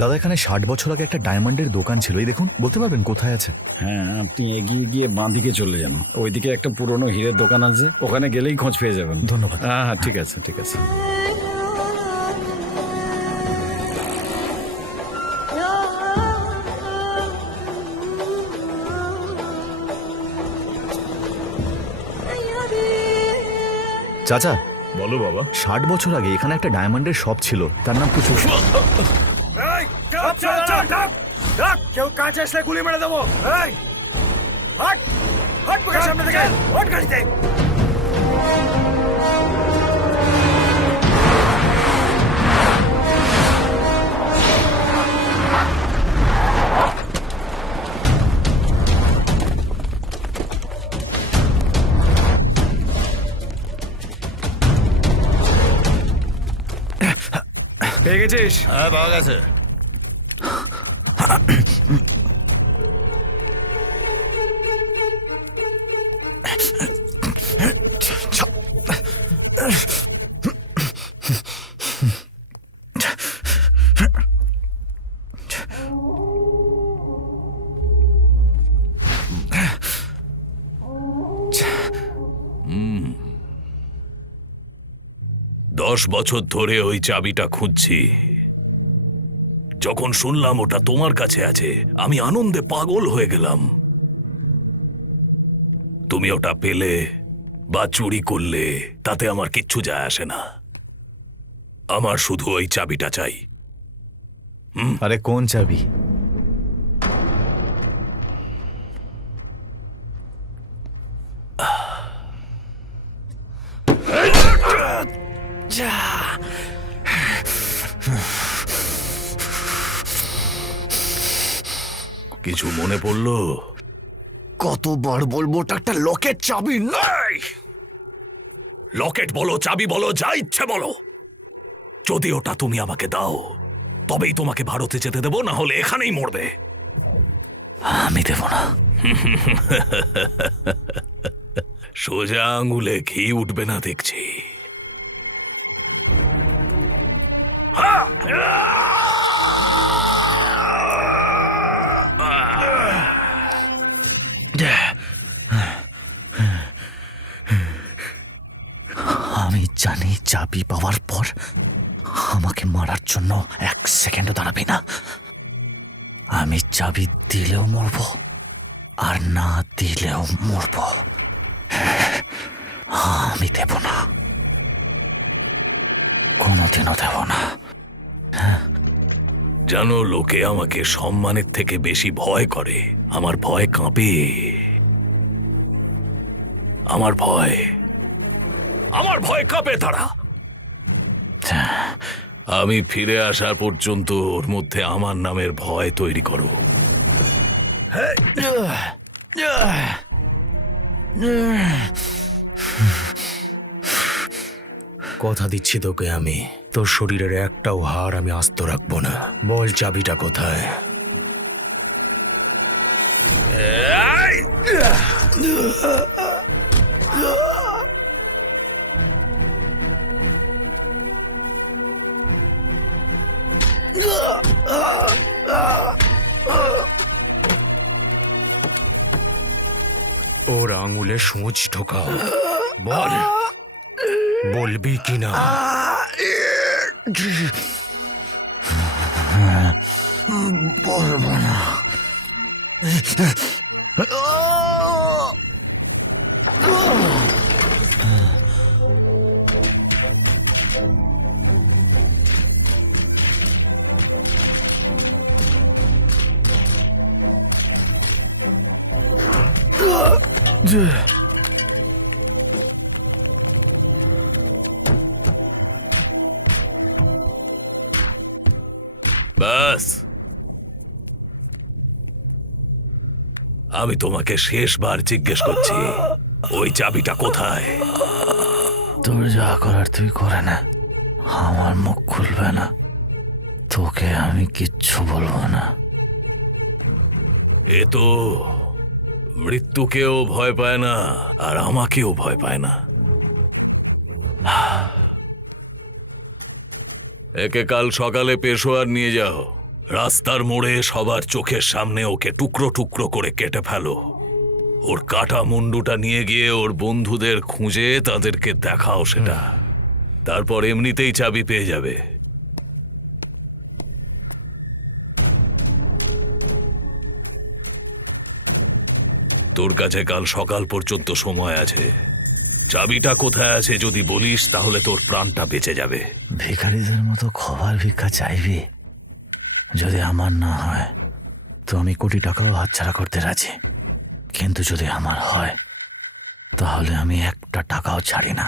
দাদা এখানে 60 বছর আগে একটা ডায়মন্ডের দোকান ছিল, এই দেখুন, বলতে পারবেন কোথায় আছে? হ্যাঁ, আপনি এগিয়ে গিয়ে বাঁ দিকে চলে যান, ওইদিকে একটা পুরনো হীরের দোকান আছে, ওখানে গেলেই খোঁজ পেয়ে যাবেন। ধন্যবাদ। হ্যাঁ হ্যাঁ, ঠিক আছে ঠিক আছে। চাচা, বলো বাবা। 60 বছর আগে এখানে একটা ডায়মন্ডের শপ ছিল, তার নাম কিছু। কেউ কাছে আসলে গুলি মেরে দেবো। এই হট হট মুখের সামনে থেকে হট গাড়িতে। পেয়ে গেছিস? হ্যাঁ, পাওয়া গেছে। দশ বছর ধরে ওই চাবিটা খুঁজছি। যখন শুনলাম ওটা তোমার কাছে আছে, আমি আনন্দে পাগল হয়ে গেলাম। তুমি ওটা পেলে বা চুরি করলে তাতে আমার কিচ্ছু যায় আসে না। আমার শুধু ওই চাবিটা চাই। আরে কোন চাবি? কিছু মনে পড়লো? কতবার বলবো ওটা একটা লকের চাবি নয়। লকেট বলো, চাবি বলো, যা ইচ্ছে বলো, যদি ওটা তুমি আমাকে দাও তবেই তোমাকে ভারতে যেতে দেবো, না হলে এখানেই মরবে। আমি দেব না। সোজা আঙুলে ঘি উঠবে না দেখছি। আমি জানি চাবি পাওয়ার পর আমাকে মারার জন্য 1 সেকেন্ডও দাঁড়াবি না। আমি চাবি দিলেও মরব, আর না দিলেও মরব। আমি দেব না, কোনোদিনও দেব না। জানো, লোকে আমাকে সম্মানের থেকে বেশি ভয় করে। আমার ভয় কাঁপে। আমার ভয় কাঁপে তারা। আমি ফিরে আসার পর্যন্ত ওর মধ্যে আমার নামের ভয় তৈরি করো। কথা দিচ্ছি তোকে, আমি তোর শরীরের একটাও হাড় আমি আস্ত রাখবো না। বল চাবিটা কোথায়? ওর আঙুলে সূচ ঢোকাও। বল, বলবি কিনা? বলবো না। ব্যাস, আমি তোমাকে শেষবার জিজ্ঞেস করছি, ওই চাবিটা কোথায়? তোর যা করার তুই করে না, আমার মুখ খুলবে না। তোকে আমি কিচ্ছু বলবো না। এ তো মৃত্যুকেও ভয় পায় না, আর আমাকেও ভয় পায় না। একে কাল সকালে পেশোয়ার নিয়ে যাও। রাস্তার মোড়ে সবার চোখের সামনে ওকে টুকরো টুকরো করে কেটে ফেলো। ওর কাটা মুন্ডুটা নিয়ে গিয়ে ওর বন্ধুদের খুঁজে তাদেরকে দেখাও সেটা। তারপর এমনিতেই চাবি পেয়ে যাবে। তোর কাছে কাল সকাল পর্যন্ত সময় আছে। চাবিটা কোথায় আছে যদি বলিস তাহলে তোর প্রাণটা বেঁচে যাবে। ভিখারিদের মতো খবর ভিক্ষা চাইবি? যদি আমার না হয় তো আমি কোটি টাকাও হাতছাড়া করতে রাজি, কিন্তু যদি আমার হয় তাহলে আমি একটা টাকাও ছাড়ি না।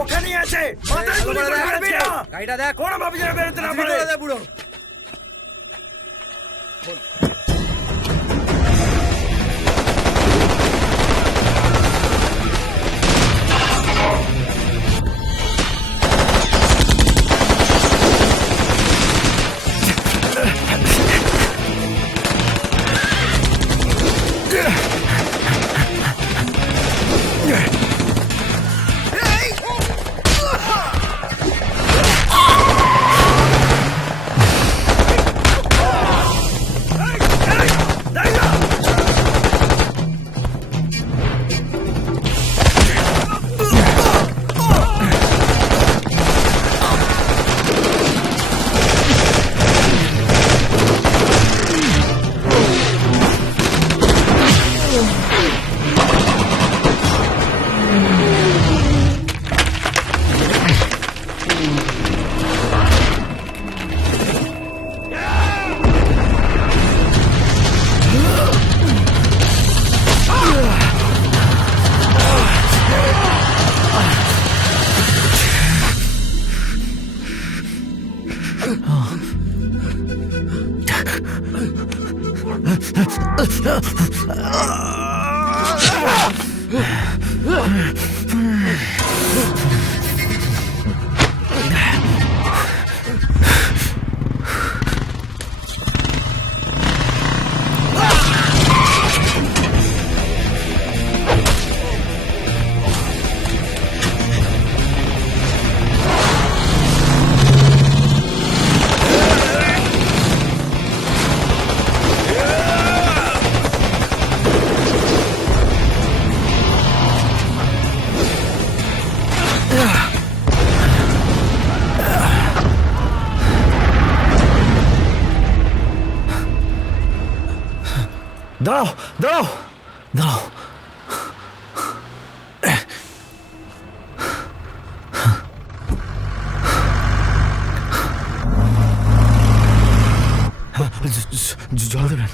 ওখানেই আছে, মাথায় গুলি করে মারবি না। গাড়িটা দেখ, কোনো ভাবে যেন বেরোতে না পারে। বুড়ো দাঁড়াও দাঁড়াও দাঁড়াও, জল দেবেন?